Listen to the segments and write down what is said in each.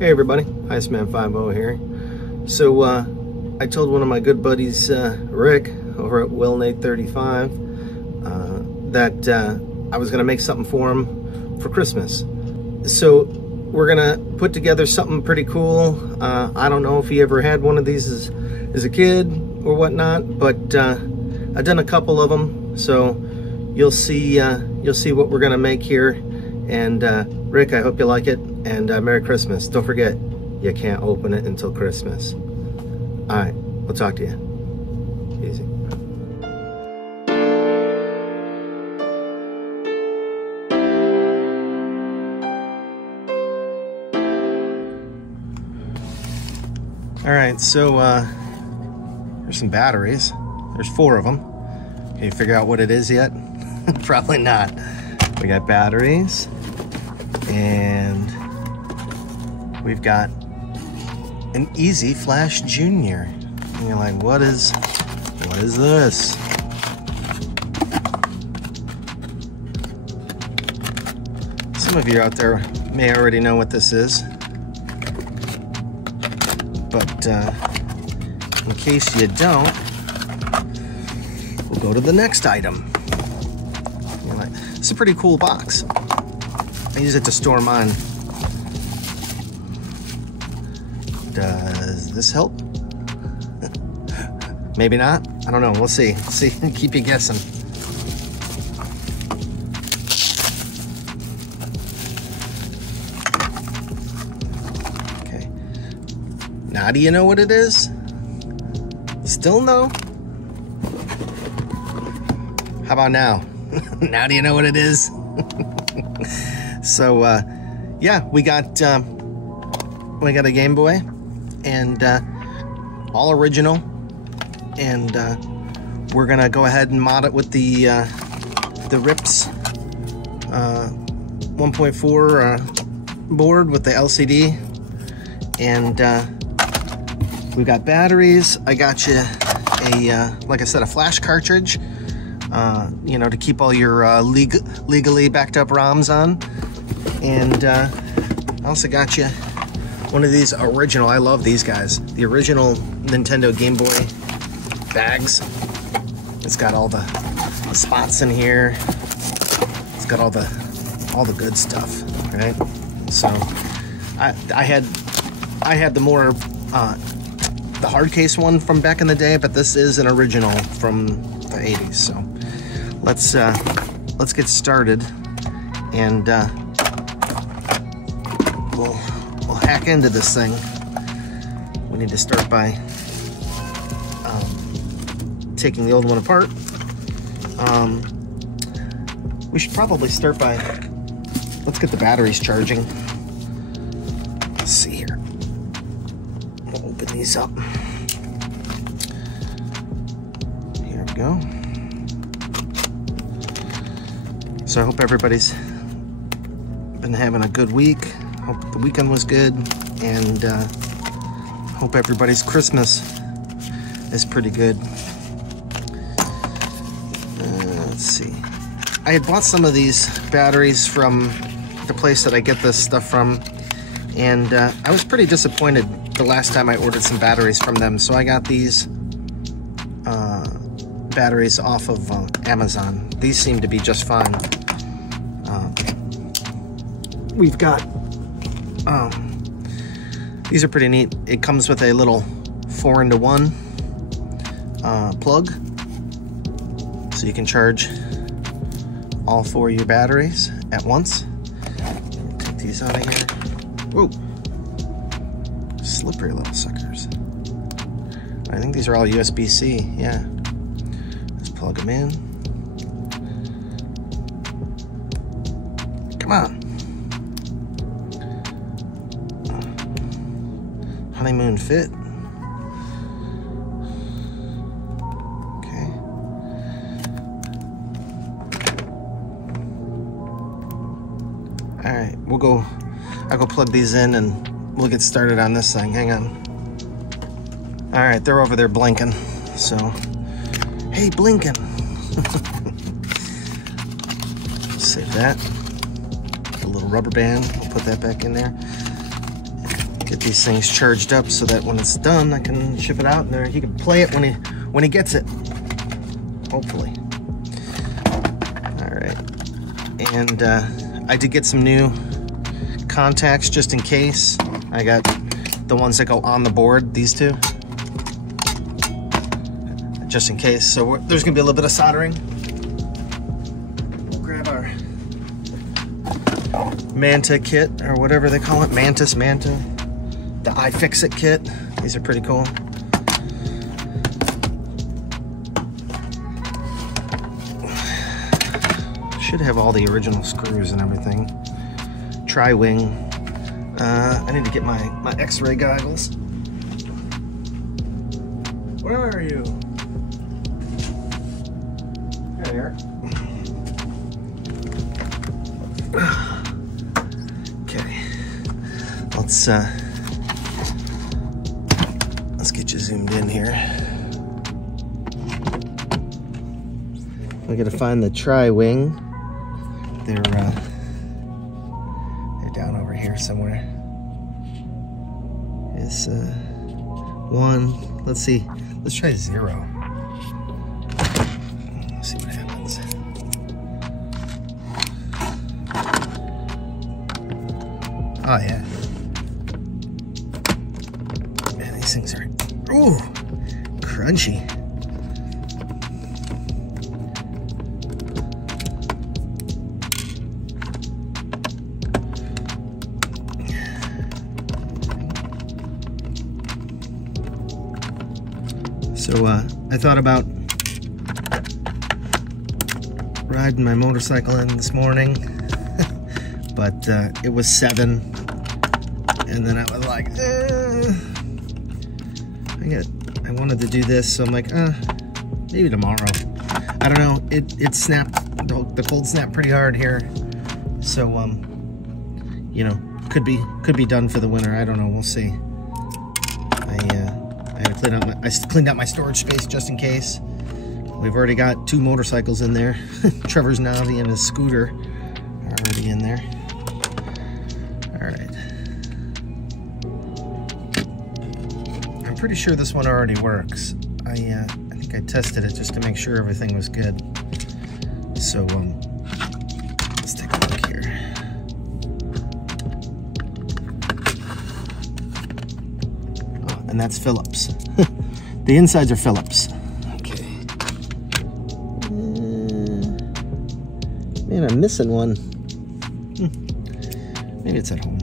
Hey everybody, Icemanfiveoh here. So I told one of my good buddies, Rick, over at WellNate35, that I was gonna make something for him for Christmas. So we're gonna put together something pretty cool. I don't know if he ever had one of these as a kid or whatnot, but I've done a couple of them, so you'll see what we're gonna make here. And Rick, I hope you like it, and Merry Christmas. Don't forget, you can't open it until Christmas. All right, we'll talk to you. Easy. All right, so there's some batteries. There's 4 of them. Can you figure out what it is yet? Probably not. We got batteries, and we've got an Easy Flash Junior. And you're like, what is this? Some of you out there may already know what this is, but in case you don't, we'll go to the next item. You're like, it's a pretty cool box. I use it to store mine. Does this help? Maybe not. I don't know. We'll see. See, keep you guessing. Okay. Now, do you know what it is? Still no? How about now? Now do you know what it is? So yeah, we got a Game Boy, and all original, and we're gonna go ahead and mod it with the RIPS 1.4 board with the LCD, and we've got batteries. I got you a like I said, a flash cartridge, you know, to keep all your legally backed up ROMs on. And I also got you one of these original, I love these guys, the original Nintendo Game Boy bags. It's got all the spots in here. It's got all the good stuff, right? So I had the more the hard case one from back in the day, but this is an original from the 80s. So let's get started, and we'll hack into this thing. We need to start by taking the old one apart. We should probably start by, let's get the batteries charging. Let's see here. We'll open these up. Here we go. So I hope everybody's been having a good week. Hope the weekend was good, and hope everybody's Christmas is pretty good. Let's see. I had bought some of these batteries from the place that I get this stuff from, and I was pretty disappointed the last time I ordered some batteries from them. So I got these batteries off of Amazon. These seem to be just fine. We've got these are pretty neat. It comes with a little 4-in-1 plug, so you can charge all 4 of your batteries at once. Take these out of here. Whoa, slippery little suckers. I think these are all USB-C. Yeah, let's plug them in. Come on. Honeymoon fit. Okay. All right, I'll go plug these in, and we'll get started on this thing. Hang on. All right, they're over there blinking. So, hey, blinking. Save that. A little rubber band. We'll put that back in there. get these things charged up so that when it's done, I can ship it out, and there he can play it when he gets it. Hopefully. All right. And I did get some new contacts just in case. I got the ones that go on the board, these two, just in case. So there's gonna be a little bit of soldering. We'll grab our Manta kit, or whatever they call it, Manta, the iFixit kit. These are pretty cool. Should have all the original screws and everything. Tri-wing. I need to get my X-ray goggles. Where are you? There. Okay. Let's get you zoomed in here. I gotta find the tri-wing. They're down over here somewhere. It's 1. Let's see. Let's try 0. Let's see what happens. Oh yeah. Man, these things are crunchy. So I thought about riding my motorcycle in this morning, but it was 7, and then I was like, I wanted to do this, so I'm like, maybe tomorrow. I don't know. It snapped. The cold snapped pretty hard here, so you know, could be done for the winter. I don't know. We'll see. I cleaned out my storage space just in case. We've already got 2 motorcycles in there. Trevor's Navi and his scooter are already in there. All right. I'm pretty sure this one already works. I think I tested it just to make sure everything was good. So let's take a look here. Oh, and that's Phillips. The insides are Phillips. Okay. Man, I'm missing one. Maybe it's at home.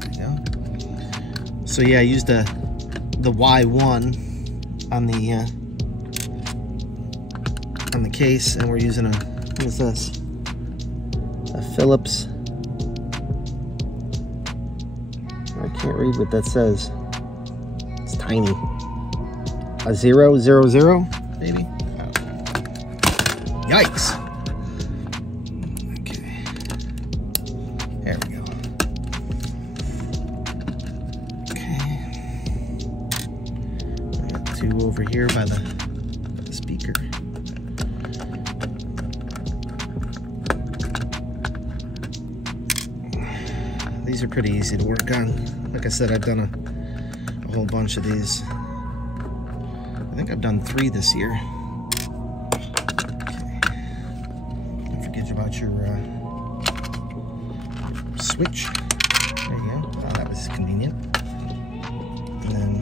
There we go. So yeah, I used the Y1 on the case, and we're using what is this? A Phillips. I can't read what that says. It's tiny. A 000, maybe? Oh. Yikes. Okay. There we go. Okay. I got 2 over here by the speaker. These are pretty easy to work on. Like I said, I've done a whole bunch of these. I think I've done 3 this year. Okay. Don't forget about your switch. There you go. Oh, that was convenient. And then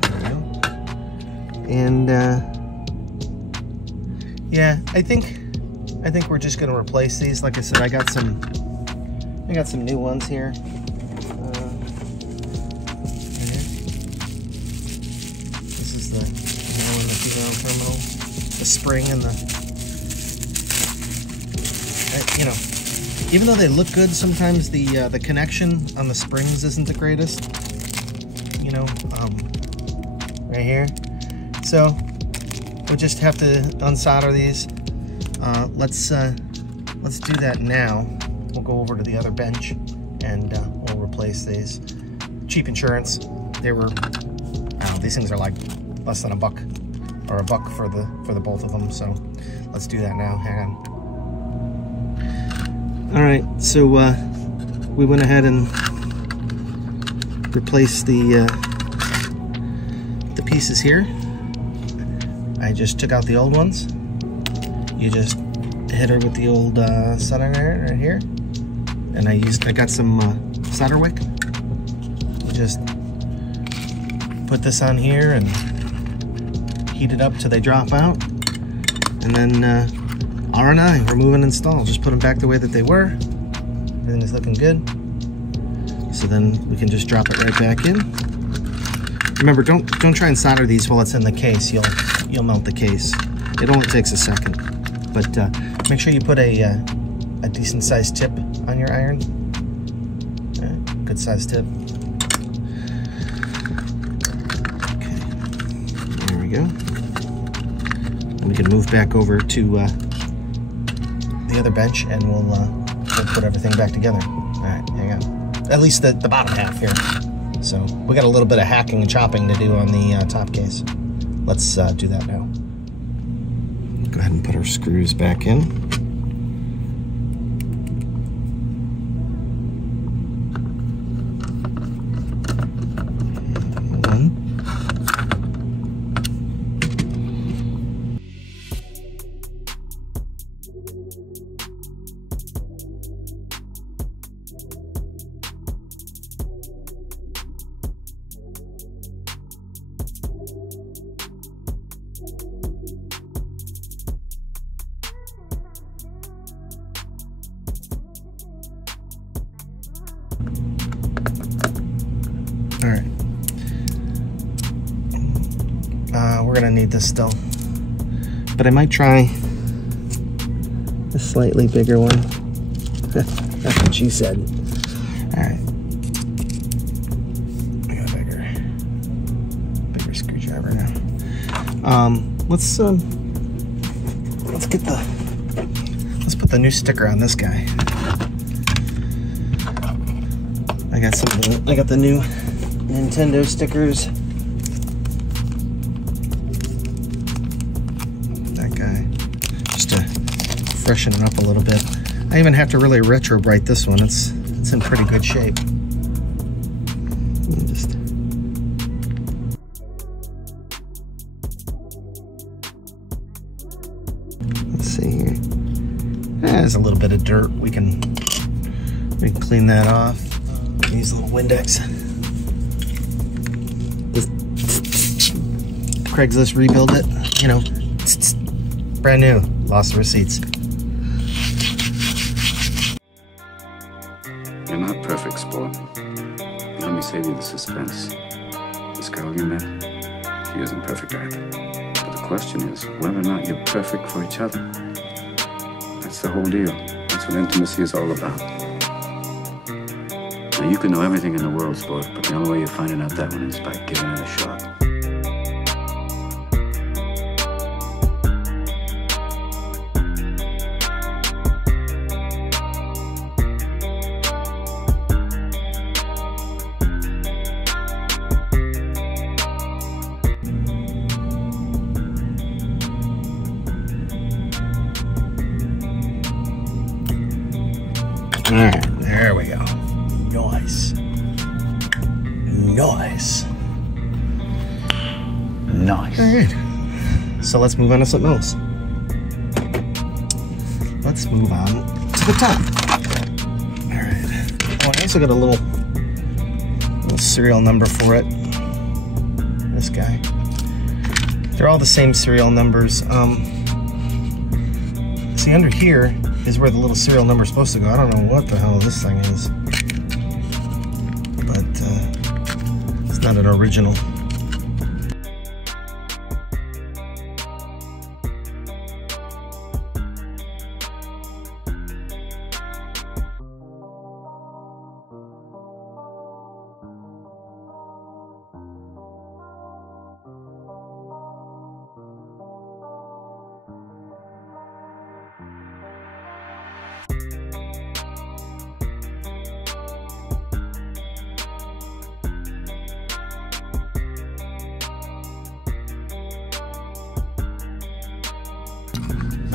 there we go. And yeah, I think we're just gonna replace these. Like I said, I got some new ones here. This is the male and the female terminal. The spring and the, you know, even though they look good, sometimes the connection on the springs isn't the greatest. You know, right here. So we'll just have to unsolder these. Let's do that now. We'll go over to the other bench and we'll replace these. Cheap insurance. They were, these things are like less than $1 or $1 for the both of them. So let's do that now. Hang on. All right, so we went ahead and replaced the pieces here. I just took out the old ones. You just hit her with the old soldering iron right here, and I got some solder wick. You just put this on here and heat it up till they drop out, and then R&I, remove and install. Just put them back the way that they were. Everything is looking good. So then we can just drop it right back in. Remember, don't try and solder these while it's in the case. You'll melt the case. It only takes a second. But make sure you put a decent sized tip on your iron. Good sized tip. Okay, there we go. And we can move back over to the other bench, and we'll put everything back together. All right, hang on. At least the bottom half here. So we got a little bit of hacking and chopping to do on the top case. Let's do that now. Go ahead and put our screws back in. All right. We're gonna need this still, but I might try a slightly bigger one. That's what she said. All right. I got a bigger screwdriver now. Let's put the new sticker on this guy. I got the new Nintendo stickers. That guy, just to freshen it up a little bit. I even have to really retro bright this one. It's in pretty good shape. Let's see here. There's a little bit of dirt. We can clean that off. Use a little Windex. Craigslist rebuild it, you know, brand new, lost the receipts. You're not perfect, sport. Let me save you the suspense. This girl you met, she isn't perfect either. But the question is whether or not you're perfect for each other. That's the whole deal. That's what intimacy is all about. Now, you can know everything in the world, sport, but the only way you're finding out that one is by giving it a shot. All right, there we go. Nice. Nice. Nice. All right. So let's move on to something else. Let's move on to the top. All right. Oh, I also got a little serial number for it. This guy. They're all the same serial numbers. See, under here is where the little serial number is supposed to go. I don't know what the hell this thing is, but it's not an original.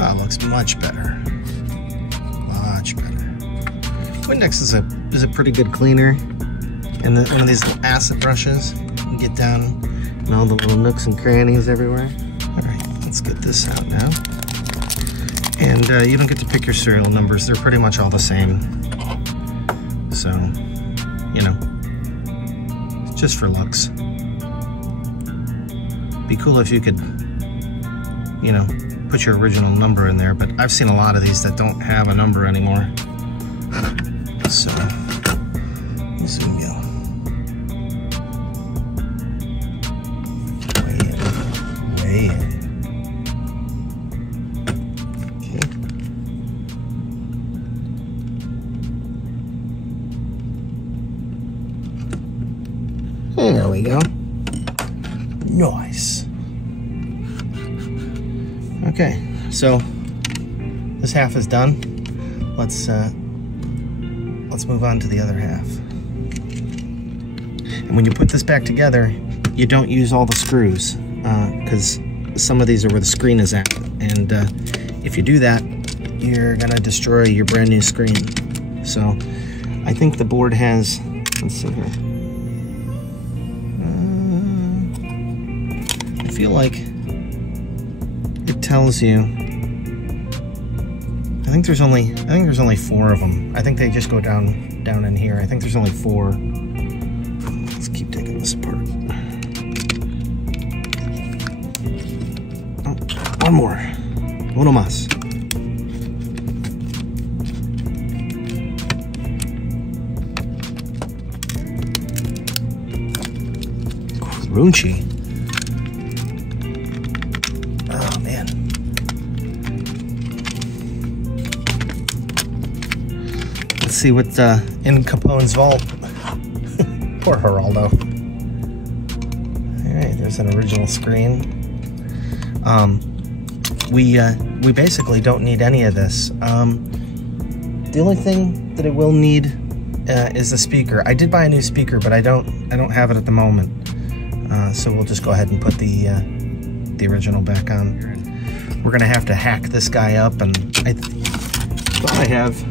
Oh, looks much better. Much better. Windex is a pretty good cleaner, and one of these little acid brushes. You get down in all the little nooks and crannies everywhere. All right, let's get this out now. And you don't get to pick your serial numbers. They're pretty much all the same. So, you know, it's just for looks. Be cool if you could, you know, put your original number in there, but I've seen a lot of these that don't have a number anymore. So, this we go. Way in. Okay. There we go. Nice. Okay, so this half is done. Let's move on to the other half. And when you put this back together, you don't use all the screws because some of these are where the screen is at. And if you do that, you're gonna destroy your brand new screen. So I think the board has, let's see here. I feel like it tells you. I think there's only 4 of them. I think they just go down in here. I think there's only 4. Let's keep taking this apart. Oh, one more. Uno más. Crunchy. Oh man. Let's see what's in Capone's vault. Poor Geraldo. Alright, there's an original screen. We basically don't need any of this. The only thing that it will need is the speaker. I did buy a new speaker, but I don't have it at the moment. So we'll just go ahead and put the original back on. We're gonna have to hack this guy up, and I thought I have.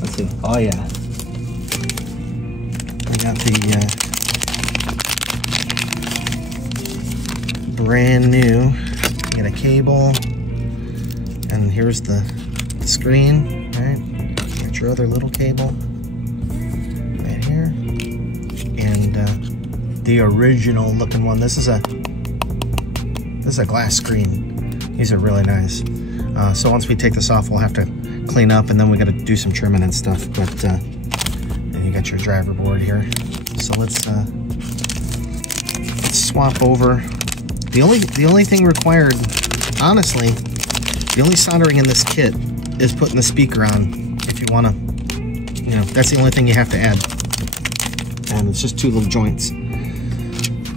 Let's see. Oh yeah, I got the brand new. Get a cable, and here's the screen. Right, get your other little cable right here, and the original looking one. This is a glass screen. These are really nice. So once we take this off, we'll have to clean up, and then we got to do some trimming and stuff. But and you got your driver board here. So let's swap over. The only thing required, honestly, the only soldering in this kit is putting the speaker on. If you want to, you know, that's the only thing you have to add. And it's just 2 little joints.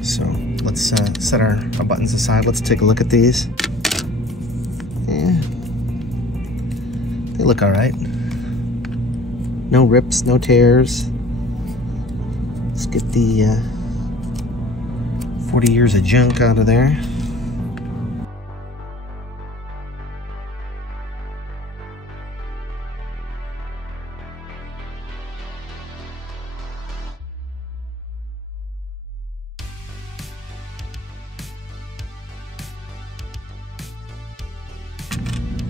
So let's set our buttons aside. Let's take a look at these. Yeah, they look all right. No rips, no tears. Let's get the 40 years of junk out of there.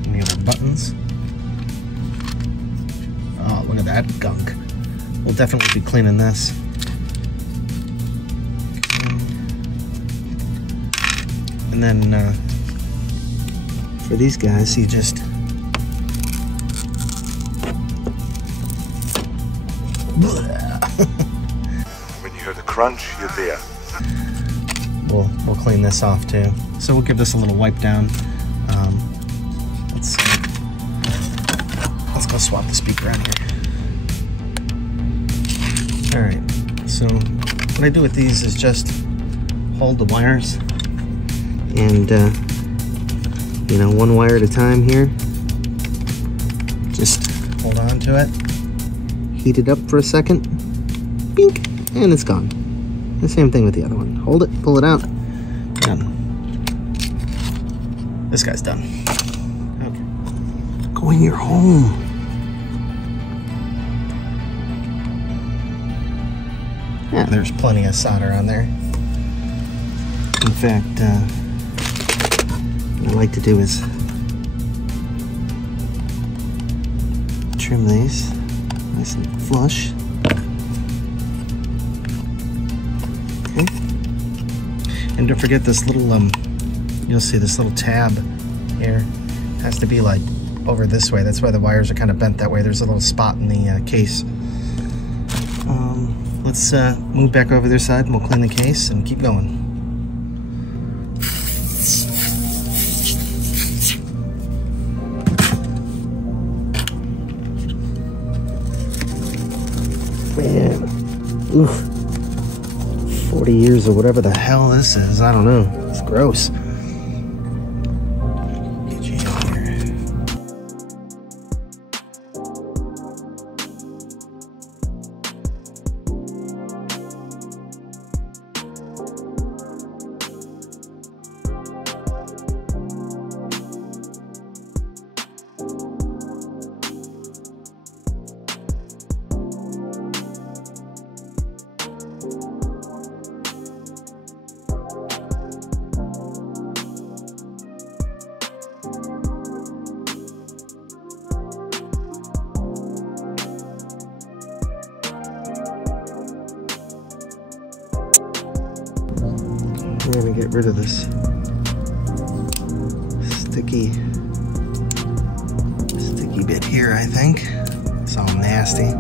Any other buttons? Oh, look at that gunk. We'll definitely be cleaning this. And then for these guys, you just when you hear the crunch, you're there. We'll clean this off too. So we'll give this a little wipe down. Let's go swap the speaker on here. All right. So what I do with these is just hold the wires. And, you know, 1 wire at a time here. Just hold on to it. Heat it up for a second. Bink, and it's gone. The same thing with the other one. Hold it, pull it out. Done. This guy's done. Okay. Go in your home. Yeah, there's plenty of solder on there. In fact, what I like to do is trim these nice and flush. Okay. And don't forget this little, you'll see this little tab here. It has to be like over this way. That's why the wires are kind of bent that way. There's a little spot in the case. Let's move back over this side and we'll clean the case and keep going. Man, oof. 40 years or whatever the hell this is, I don't know. It's gross. Get you in here. We're gonna get rid of this sticky bit here, I think. It's all nasty.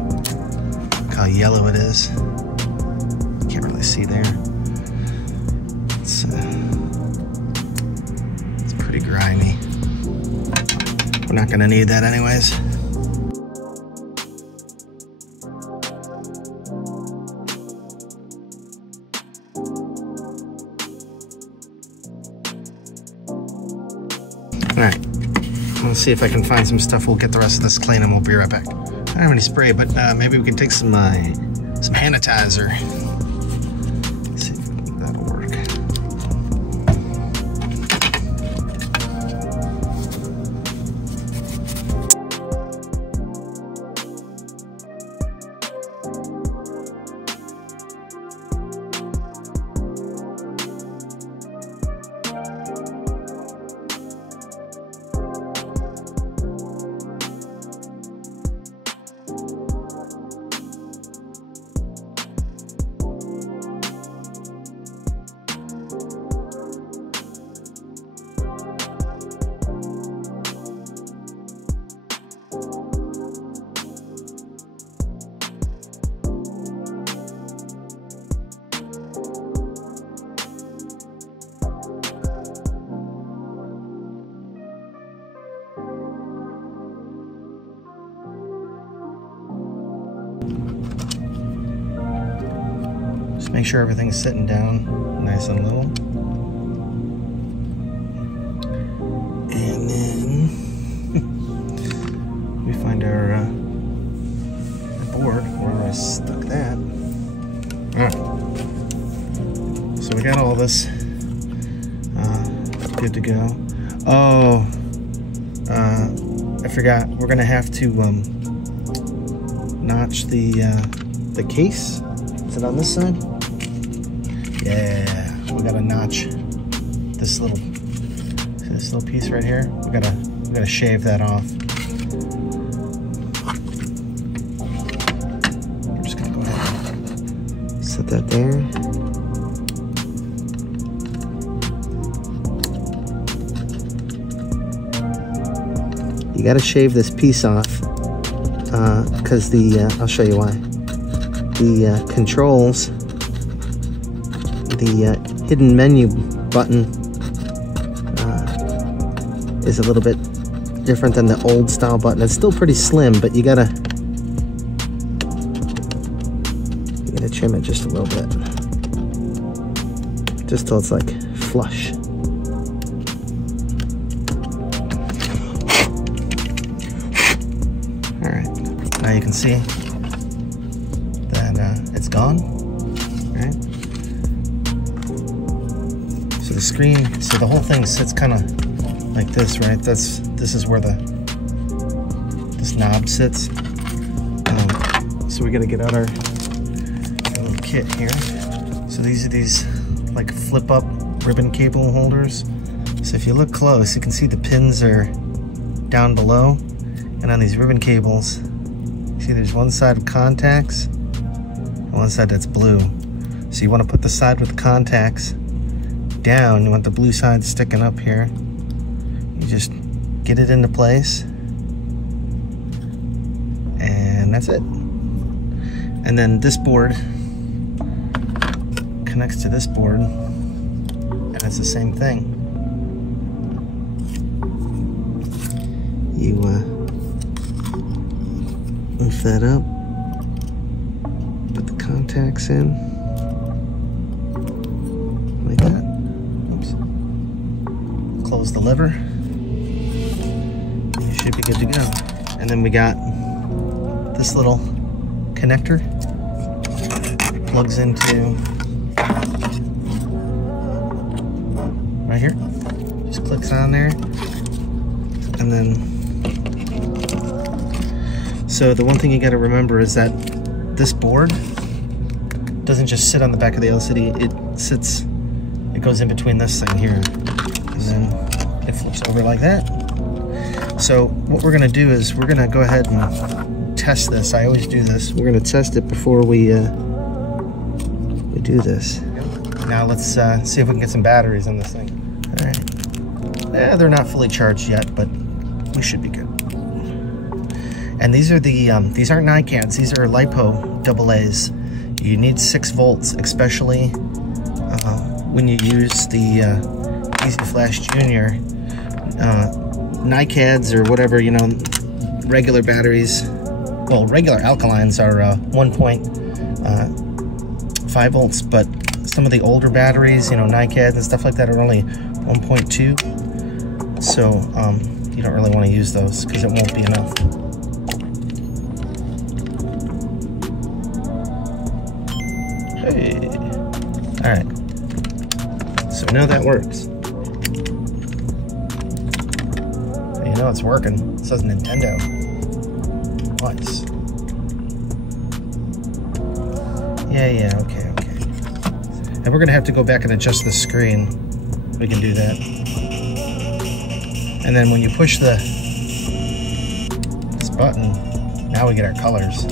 Look how yellow it is. Can't really see there. It's pretty grimy. We're not gonna need that anyways. Alright, let's see if I can find some stuff. We'll get the rest of this clean and we'll be right back. I don't have any spray, but maybe we can take some sanitizer. Let's see if that'll work. Just make sure everything's sitting down nice and low. And then we find our board where I stuck that. Alright. So we got all this good to go. Oh, I forgot. We're gonna have to notch the case. Is it on this side? Yeah, we gotta notch this little piece right here. We gotta shave that off. I'm just gonna go ahead and set that there. You gotta shave this piece off because I'll show you why. The controls, the hidden menu button is a little bit different than the old style button. It's still pretty slim, but you gotta trim it just a little bit, just till it's like flush. All right, now you can see that it's gone. All right. So the screen, so the whole thing sits kind of like this, right? This is where this knob sits. So we got to get out our little kit here. So these are these like flip up ribbon cable holders. So if you look close, you can see the pins are down below, and on these ribbon cables, see there's one side of contacts and one side that's blue. So you want to put the side with the contacts down. You want the blue side sticking up here. You just get it into place, and that's it. And then this board connects to this board, and it's the same thing. You lift that up, put the contacts in, like that. Oops. Close the lever. You should be good to go. And then we got this little connector. Plugs into right here. Just clicks on there. And then, so the one thing you got to remember is that this board doesn't just sit on the back of the LCD. It goes in between this thing here, and then it flips over like that. So what we're gonna do is we're gonna go ahead and test this. I always do this. We're gonna test it before we do this. Now let's see if we can get some batteries in this thing. All right. They're not fully charged yet, but we should be good. And these are the these aren't NiCads. These are LiPo AA's. You need 6 volts, especially when you use the Easy Flash Junior. NiCads or whatever, you know, regular batteries. Well, regular alkalines are 1.5 volts, but some of the older batteries, you know, NiCads and stuff like that, are only 1.2. So you don't really want to use those because it won't be enough. Hey. All right. So now that works. You know it's working. It says Nintendo. Nice. Yeah, okay. And we're gonna have to go back and adjust the screen. We can do that. And then when you push this button, now we get our colors.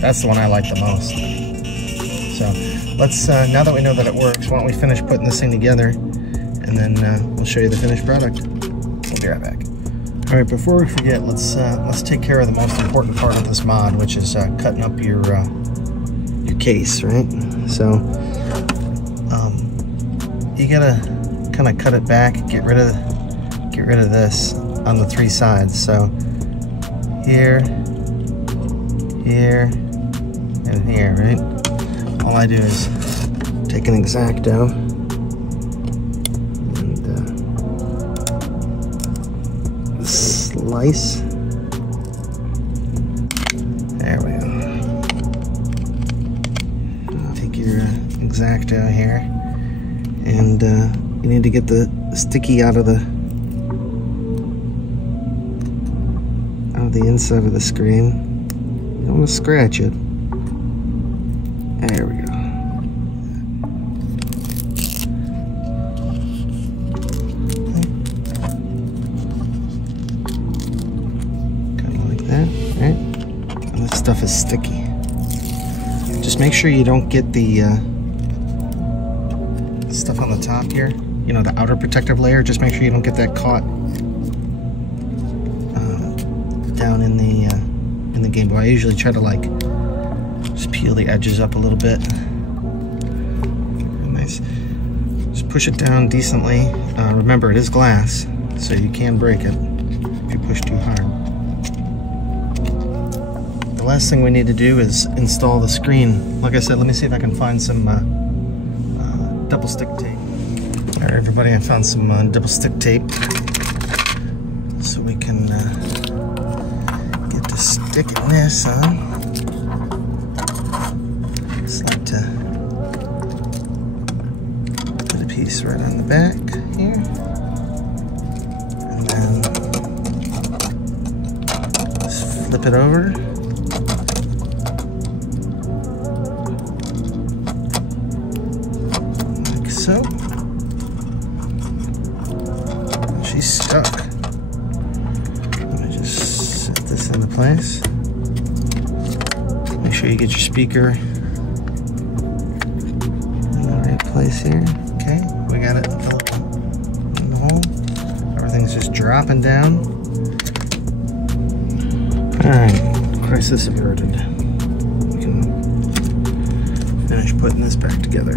That's the one I like the most. So let's, now that we know that it works, why don't we finish putting this thing together, and then we'll show you the finished product. We'll be right back. All right, before we forget, let's take care of the most important part of this mod, which is cutting up your case, right? So you gotta kind of cut it back, get rid of this on the 3 sides. So here, here, and here, right? All I do is take an X-Acto and slice. There we go. Take your X-Acto here, and you need to get the sticky out of the inside of the screen. You don't want to scratch it. There we go. Kind of like that, right? And this stuff is sticky. Just make sure you don't get the stuff on the top here. You know, the outer protective layer. Just make sure you don't get that caught down in the Game Boy. I usually try to like just peel the edges up a little bit. Nice. Just push it down decently. Remember, it is glass, so you can break it if you push too hard. The last thing we need to do is install the screen. Like I said, let me see if I can find some double stick tape. All right, everybody, I found some double stick tape, so we can get to sticking this on. Just like to put a piece right on the back here, and then just flip it over. so. She's stuck. Let me just set this into place. Make sure you get your speaker in the right place here. Okay, we got it in the hole. Everything's just dropping down. Alright, crisis averted. We can finish putting this back together.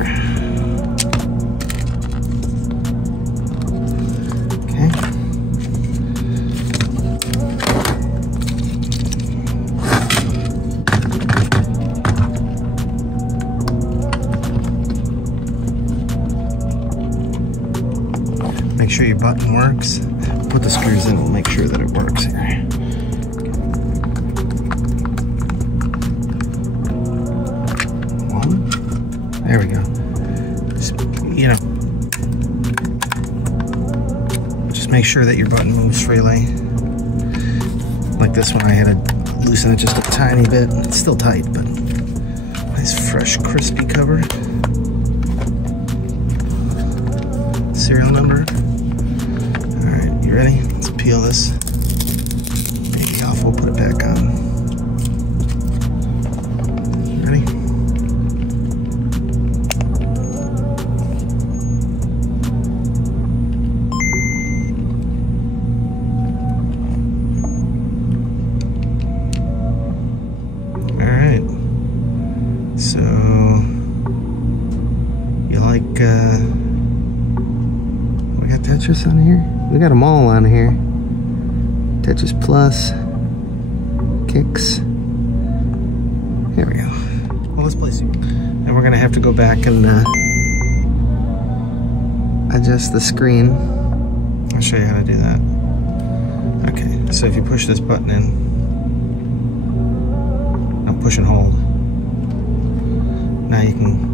Make sure your button works. Put the screws in and make sure that it works here. One. There we go. Just, you know, just make sure that your button moves freely. Like this one, I had to loosen it just a tiny bit. It's still tight, but nice, fresh, crispy cover. Serial number. Alright, you ready? Let's peel this baby off. We'll put it back on. Ready? Alright. So, you like, we got Tetris on here? We got them all on here. Tetris Plus, Kicks. Here we go. Well, let's play some. And we're gonna have to go back and adjust the screen. I'll show you how to do that. Okay, so if you push this button in, now push and hold. Now you can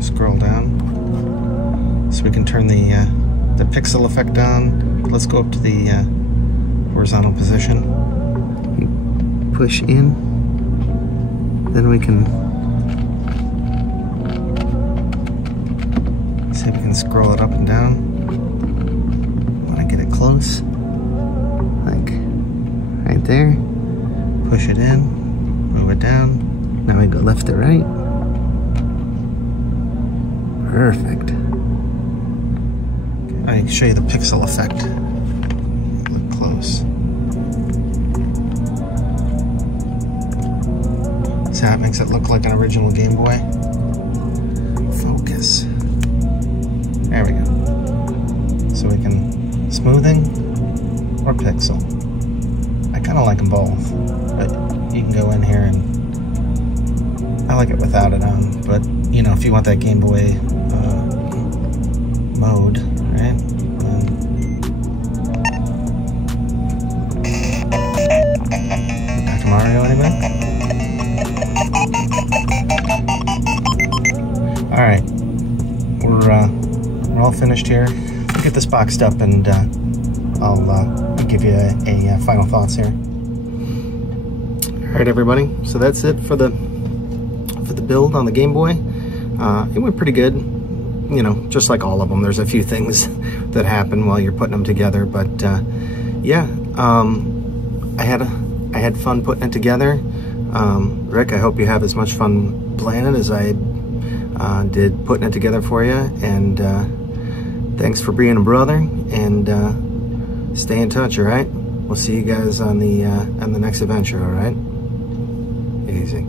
scroll down. So we can turn the pixel effect on. Let's go up to the horizontal position. Push in. Then we can see if we can scroll it up and down. Want to get it close, like right there. Push it in, move it down. Now we go left to right. Perfect. I can show you the pixel effect. Look close. See how it makes it look like an original Game Boy? Focus. There we go. So we can smoothing or pixel. I kind of like them both, but you can go in here and I like it without it on. But you know, if you want that Game Boy mode, right? Back to Mario, anybody? All right, we're all finished here. We'll get this boxed up, and I'll give you a final thoughts here. All right, everybody. So that's it for the build on the Game Boy. It went pretty good. You know, just like all of them, there's a few things that happen while you're putting them together, but yeah, I had fun putting it together. Rick, I hope you have as much fun playing it as I did putting it together for you, and thanks for being a brother, and stay in touch. All right, we'll see you guys on the next adventure. All right, easy.